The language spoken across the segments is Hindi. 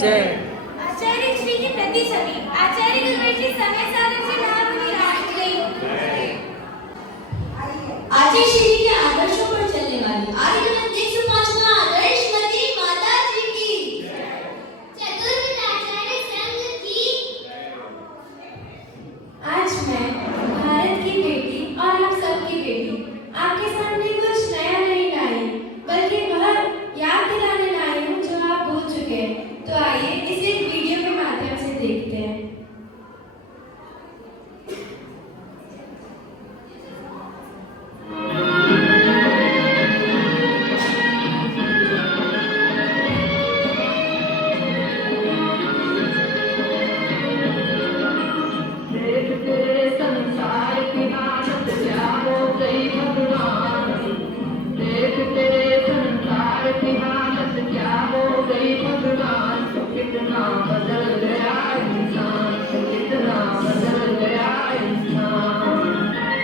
जय। आचार्य श्री की प्रति छवि आचार्य गुरुवंशी समय साधक से लाभ की राष्ट्र आचार्य श्री के आदर्शों पर चलने वाली आर्यगणत 105वां आदर्शवती माता जी की चतुर्विद आचार्य संघ की। आज मैं भारत की बेटी और आप सबकी बेटी आपके सामने कुछ नया नहीं लाई, बल्कि वह याद दिलाने लाई हूँ जो आप भूल चुके हैं। तो आइए इसे एक वीडियो के माध्यम से देखते हैं। कितना बदल गया इंसान, कितना बदल गया इंसान।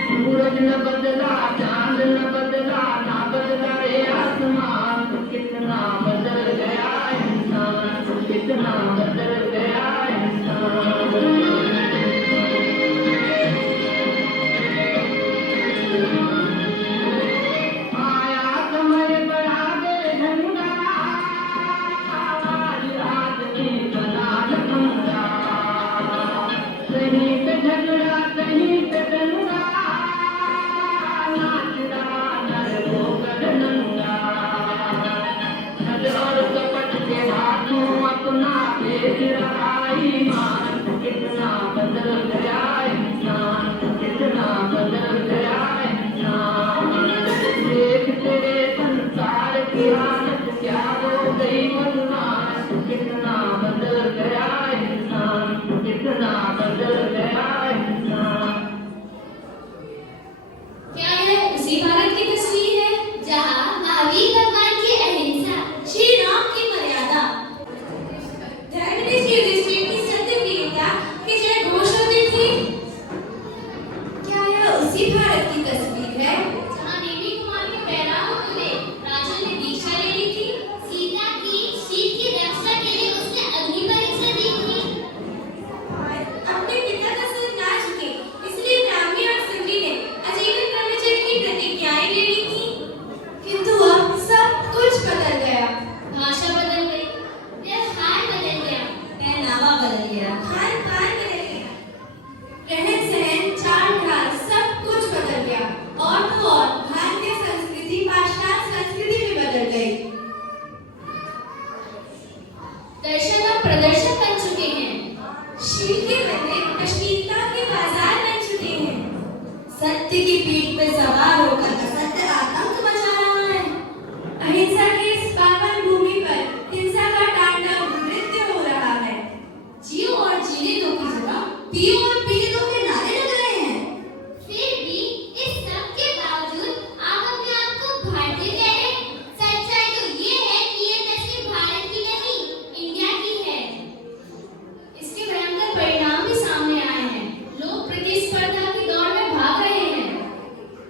सूरज न बदला, चांद न बदला, ना बदला रे आसमान। कितना बदल गया इंसान, कितना बदल गया इंसान। कितना बदल गया इंसान, कितना बदल गया इंसान। देख तेरे संसार की हालत क्या हो गई बदनाम। कितना बदल गया इंसान, कितना बदल गया इंसान। क्या यह उसी भारत की तस्वीर है जहाँ महावीर भगवान की अहिंसा, श्री राम की मर्यादा, धर्मनिष्ठ युधिष्ठिर की सत्यप्रियता की जय घोष होती थी? क्या यह उसी भारत की तस्वीर है जहाँ देवी कुमार के बैराग ने राजा ने दीक्षा ले ली थी? सीता की शीत की रक्षा के लिए उसने अग्नि परीक्षा दी थी? अपने पिता का सिर ना झुके इसलिए ब्राह्मणी और सुंदरी ने आजीवन ब्रह्मचर्य की प्रतिज्ञाएं ले ली थी। किंतु अब सब कुछ बदल गया। भाषा बदल गई, व्यवहार बदल गया, पहनावा बदल गया, खान पान बदल गया, रहन सहन, चाल ढाल सब कुछ बदल गया। और तो और भारतीय संस्कृति पाश्चात्य संस्कृति भी बदल गई। दर्शन और प्रदर्शन बन चुके हैं, शील के बदले अश्लीलता के बाजार बन चुके हैं। सत्य की पीठ पे सवार होकर असत्य आतंक मचा रहा है। अहिंसा की इस पावन भूमि पर हिंसा का तांडव नृत्य हो रहा है। जियो और जीने दो की जगह पियो और पीने दो के नारे लग रहे हैं। फिर भी इस सब के बावजूद आप अपने आप को भारतीय कह रहे हैं। सच्चाई तो ये है कि ये तस्वीर भारत की नहीं, इंडिया की है। इसके भयंकर परिणाम भी सामने आए हैं। लोग प्रतिस्पर्धा की दौड़ में भाग रहे हैं।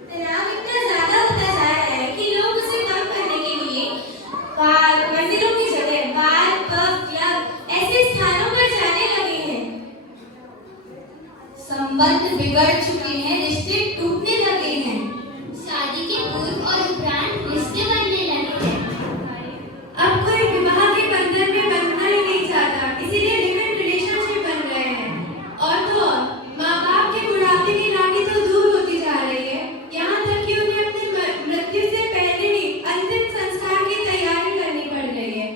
तनाव इतना ज्यादा होता जा रहा है कि लोग उसे कम करने के लिए बार मंदिरों की जगह बार पब क्लब ऐसे स्थानों पर जाने लगे हैं। संबंध बिगड़ चुके हैं, रिश्ते टूटने लगे हैं। शादी के पूर्व और उपरांत रिश्ते बनने लगे हैं। अब कोई विवाह के बंधन में बंधना ही नहीं चाहता, इसीलिए लिव-इन रिलेशनशिप बन गए हैं। और तो और माँ बाप के बुढ़ापे की राखी तो दूर होती जा रही है, यहाँ तक कि उन्हें अपनी मृत्यु से पहले ही अंतिम संस्कार की तैयारी करनी पड़ रही है।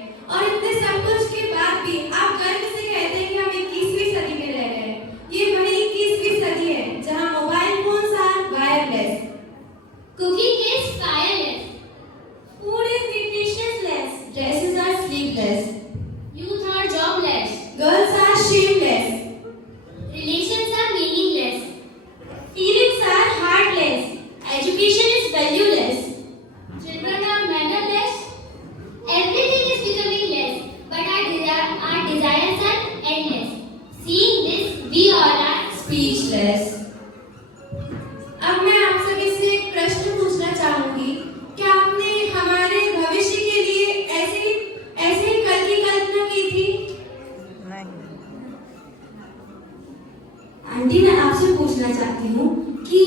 पूछना चाहती हूँ कि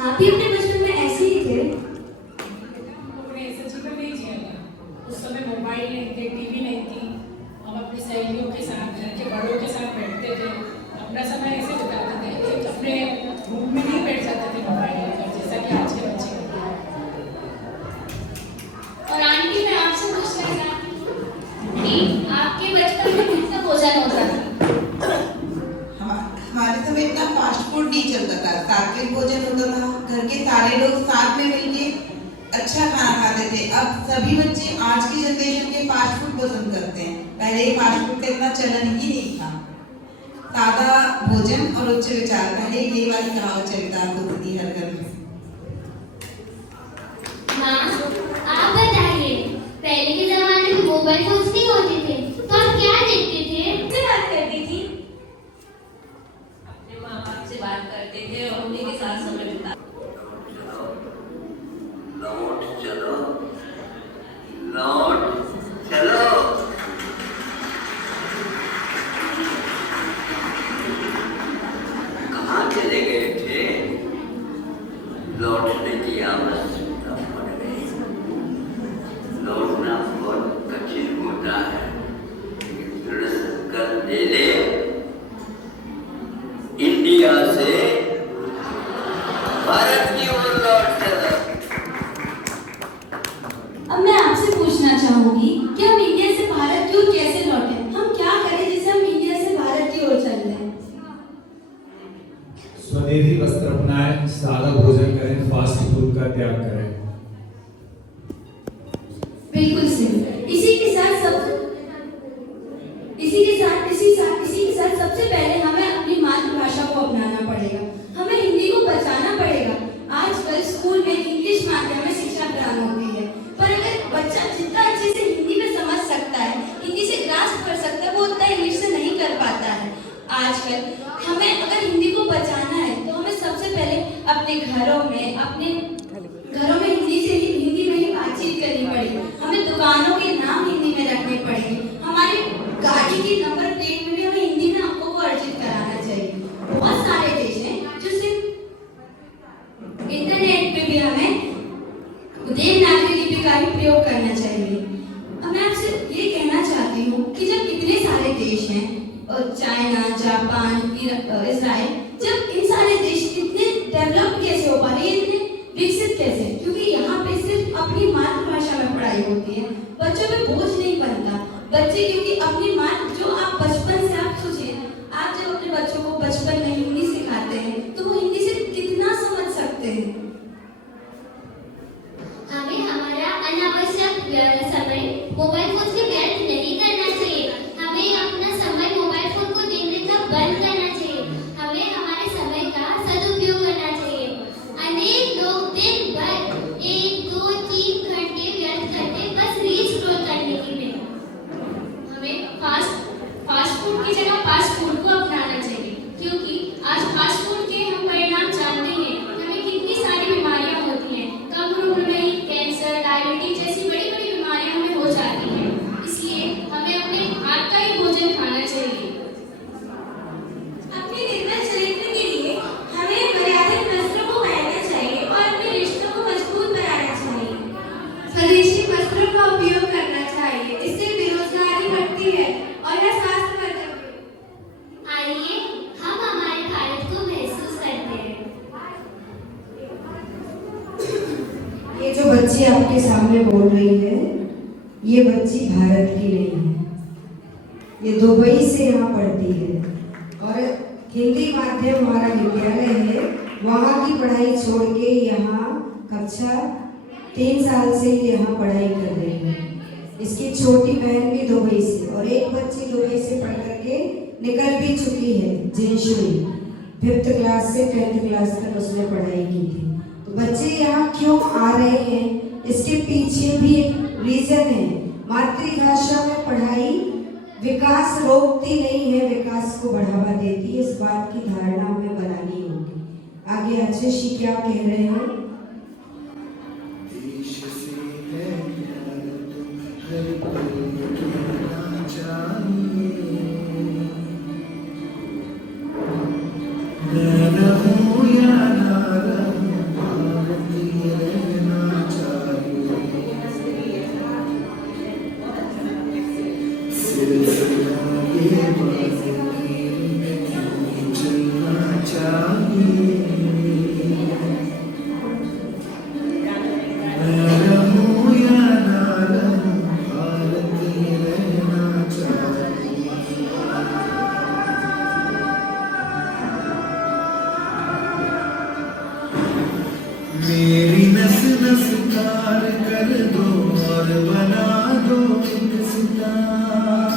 आप भी अपने बचपन में ऐसे ही थे? अपने ऐसे जीवन नहीं जिया था। उस समय मोबाइल नहीं थे, टीवी नहीं थी। हम अपनी सहेलियों के साथ, घर के बड़ों के साथ बैठते थे, अपना समय ऐसे बिताते थे कि अपने रूम में नहीं बैठ जाते थे मोबाइल लेकर, जैसा कि आज के बच्चे करते हैं। और आंटी, मैं आपसे पूछना चाहती हूँ कि आपके बचपन में कैसा भोजन होता था? हमारे समय इतना फास्ट फूड नहीं चलता था, सात्विक भोजन होता था। घर के सारे लोग साथ में मिलके अच्छा खाना खाते थे। अब सभी बच्चे आज की जनरेशन के फास्ट फूड पसंद करते हैं। पहले फास्ट फूड का इतना चलन ही नहीं था। सादा भोजन और उच्च विचार, पहले ये वाली कहावत चलता थी हर घर में। माँ, आप बताइए, पहले के जमाने में मोबाइल फोन्स नहीं होते थे, तो आप क्या देखते थे? किससे बात करती थी? अपने माँ बाप से बात करते थे और उन्हीं के साथ समय बिताते लौट चलो कहाँ चले गए थे? लौटने की आवश्यकता पड़ गई। लौटना बहुत कठिन होता है, लेकिन दृढ़ संकल्प ले ले। इंडिया से भारत की ओर लौट चलो। अब मैं आपसे पूछना चाहूंगी कि हम इंडिया से भारत की ओर कैसे लौटे? हम क्या करें जिससे हम इंडिया से भारत की ओर चल दें? स्वदेशी वस्त्र अपनाएं, सादा भोजन करें, फास्ट फूड का त्याग करें। बिल्कुल सही। इसी के साथ सबसे पहले हमें अपनी मातृभाषा को अपनाना पड़ेगा। हमें हिंदी को बचाना पड़ेगा। आजकल स्कूल में इंग्लिश माध्यम में शिक्षा प्रदान होती है, पर अगर बच्चा जितना अच्छे से हिंदी में समझ सकता है, हिंदी से ग्रास्प कर सकता है, वो उतना इंग्लिश से नहीं कर पाता है। आजकल हमें अगर हिंदी को बचाना है तो हमें सबसे पहले अपने घरों में हिंदी में ही बातचीत करनी पड़ेगी। हमें दुकानों के नाम हिंदी में रखने पड़ेंगे। हमारी गाड़ी की नंबर प्लेट में भी हमें हिंदी में अंकों को अर्जित कराना चाहिए। बहुत सारे देश हैं जो सिर्फ इंटरनेट पे भी हमें देवनागरी लिपि का ही प्रयोग करना चाहिए। अब मैं आपसे ये कहना चाहती हूँ कि जब इतने सारे देश हैं, चाइना, जापान, इजराइल, जब इन सारे देश इतने डेवलप कैसे हो पा रहे हैं, इतने विकसित कैसे? क्योंकि यहाँ पे सिर्फ अपनी मातृभाषा में पढ़ाई होती है, बच्चों पे बोझ नहीं बनता। बच्चे क्योंकि अपनी मातृ जो आप बचपन से आप सोचिए, आप जब अपने बच्चों को बचपन में हिंदी सिखाते हैं तो वो हिंदी से कितना समझ सकते हैं। हमें हमारा अनावश्यक समय मोबाइल फोन से व्यर्थ नहीं करना चाहिए। हमें अपना समय मोबाइल फोन को देने का बंद करना चाहिए। हमें हमारे समय का सदुपयोग करना चाहिए। अनेक लोग दिन भर 1, 2, 3 घंटे व्यर्थ करते बस रील स्क्रॉल करने के लिए। हमें फास्ट फूड की जगह फास्ट फूड को अपनाना चाहिए, क्योंकि आज फास्ट फूड के हम परिणाम जानते हैं। हमें कितनी सारी बीमारियां होती हैं, कम उम्र में ही कैंसर, डायबिटीज जैसी बड़ी बड़ी बीमारियां हमें हो जाती हैं। इसलिए हमें अपने हाथ का ही भोजन खाना चाहिए। अपने निर्मल चरित्र के लिए हमें मर्यादित वस्त्रों को पहनना चाहिए और अपने रिश्तों को मजबूत बनाना चाहिए। स्वदेशी वस्त्रों का उपयोग करना चाहिए, इससे बेरोजगारी बढ़ती है और यह स्वास्थ्यवर्धक है। आइए हम हमारे भारत को महसूस करते हैं। ये जो बच्ची आपके सामने बोल रही है, ये बच्ची भारत की नहीं है। ये दुबई से यहाँ पढ़ती है और हिंदी माध्यम हमारा विद्यालय है। वहाँ की पढ़ाई छोड़ के यहाँ कक्षा 3 साल से यहाँ पढ़ाई कर रही है। इसकी छोटी बहन भी दुबई से, और एक बच्ची दुबई से पढ़ करके निकल भी चुकी है। जिनशुई 5th क्लास से 10th क्लास तक उसने पढ़ाई की थी। तो बच्चे यहाँ क्यों आ रहे हैं, इसके पीछे भी एक रीजन है। मातृभाषा में पढ़ाई विकास रोकती नहीं है, विकास को बढ़ावा देती है। इस बात की धारणा हमें बनानी होगी। आगे आशीष जी क्या कह रहे हैं? देश से है प्यार तो हर कोई कहना चाहिए। या ना रहूं, भारत ही रहना चाहिए। सिलसिला ये बाज़ में क्यों चलना चाहिए। मैं रहूं या ना रहूं, भारत ही रहना चाहिए। मेरी नस नस तार कर दो और बना दो एक सितार।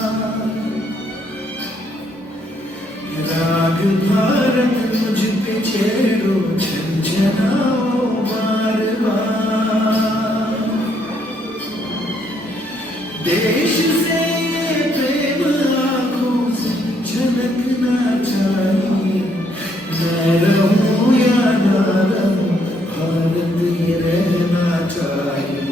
राग भारत मुझ पे छेड़ो, झंझनाओ बार बार। देश से ये प्रेम आंखों से झलकना चाहिए। मैं रहूं या ना रहूं, भारत ही रहना चाहिए।